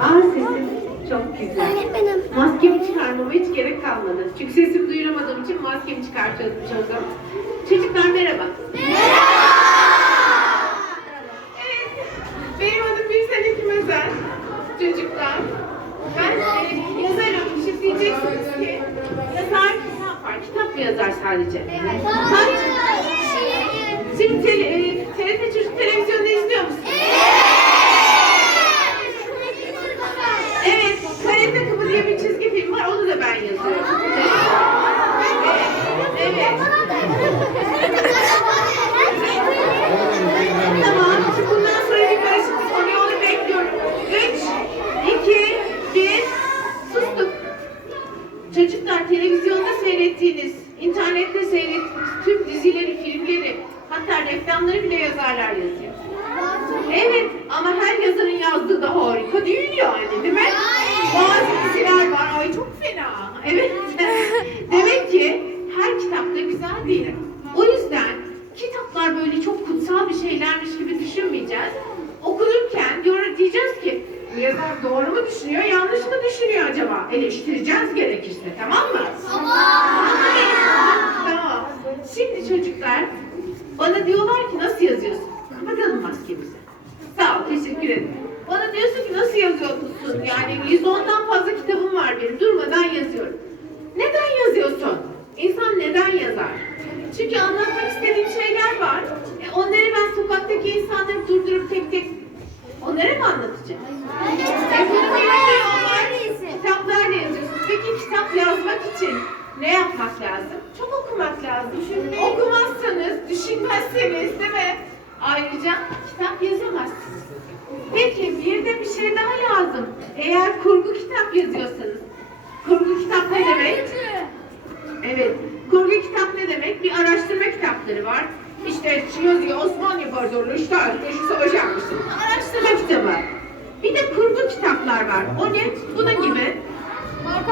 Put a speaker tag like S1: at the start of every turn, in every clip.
S1: Aa sesim çok güzel.
S2: Öğretmenim.
S1: Maskemi çıkarmama hiç gerek kalmadı. Çünkü sesimi duyuramadığım için maskemi çıkartıyordum çocuğum. Çocuklar merhaba. Evet, benim adım bir senekim özel. Çocuklar. Ben e, yazarım. Şimdi diyeceksiniz ki yazar ne yapar? Kitap mı yazar sadece? Şimdi Çocuklar televizyonda seyrettiğiniz, internette seyrettiğiniz tüm dizileri, filmleri, hatta reklamları bile yazarlar yazıyor. Evet ama her yazarın yazdığı da harika değil yani değil mi? Bazı diziler var. Ay çok fena. Evet. Demek ki her kitap da güzel değil. O yüzden kitaplar böyle çok kutsal bir şeylermiş gibi düşünmeyeceğiz. Okunurken diyor, diyeceğiz ki yazar doğru mu düşünüyor, acaba? Eleştireceğiz gerekirse tamam mı? Tamam. Şimdi çocuklar bana diyorlar ki nasıl yazıyorsun? Kapatalım maskemizi. Sağ ol, teşekkür ederim. Bana diyorsun ki nasıl yazıyorsun? Yani 110'dan fazla kitabım var benim. Durmadan yazıyorum. Neden yazıyorsun? İnsan neden yazar? Çünkü anlatmak istediğim şeyler var. E onları ben sokaktaki insanları durdurup tek tek onlara mı anlatacağım? E bunu bilmiyorlar. Kitaplar da yazıyorsunuz. Peki kitap yazmak için ne yapmak lazım? Çok okumak lazım. Okumazsanız, düşünmezseniz değil mi? Ayrıca kitap yazamazsınız. Peki bir de bir şey daha lazım. Eğer kurgu kitap yazıyorsanız. Kurgu kitap ne demek? Evet. Kurgu kitap ne demek? Bir araştırma kitapları var. İşte yazıyor Osmanlı İmparatorluğu işte şu savaş yapmıştı. Araştırma kitabı. Bir de kurgu kitaplar var. O ne? Bunun gibi.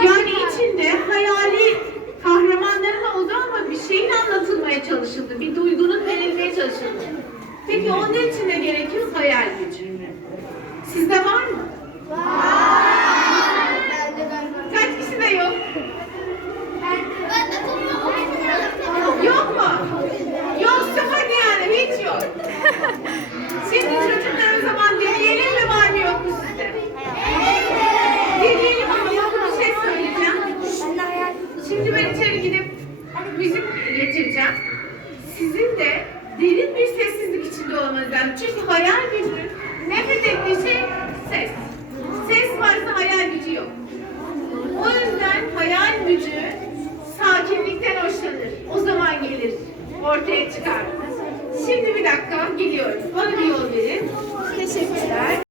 S1: Yani içinde hayali kahramanların olduğu ama bir şeyin anlatılmaya çalışıldı. Bir duygunun verilmeye çalışıldı. Peki onun için ne gerekiyor? Hayal gücü. Sizde var mı? Kaç kişi de yok? Yok mu? Yoksa hadi yani hiç yok. Şimdi çocuklar o zaman deneyelim mi var mı yok mu sizde? Deneyelim ama yok bir şey söyleyeceğim. Şimdi ben içeri gidip müzik getireceğim. Sizin de derin bir sessizlik içinde olmanız lazım. Çünkü hayal gücü nefret ettiği şey ses. Ses varsa hayal gücü yok. O yüzden hayal gücü sakinlikten hoşlanır. O zaman gelir. Ortaya çıkar. Şimdi bir dakika gidiyoruz. Bana bir yol verin. Teşekkürler.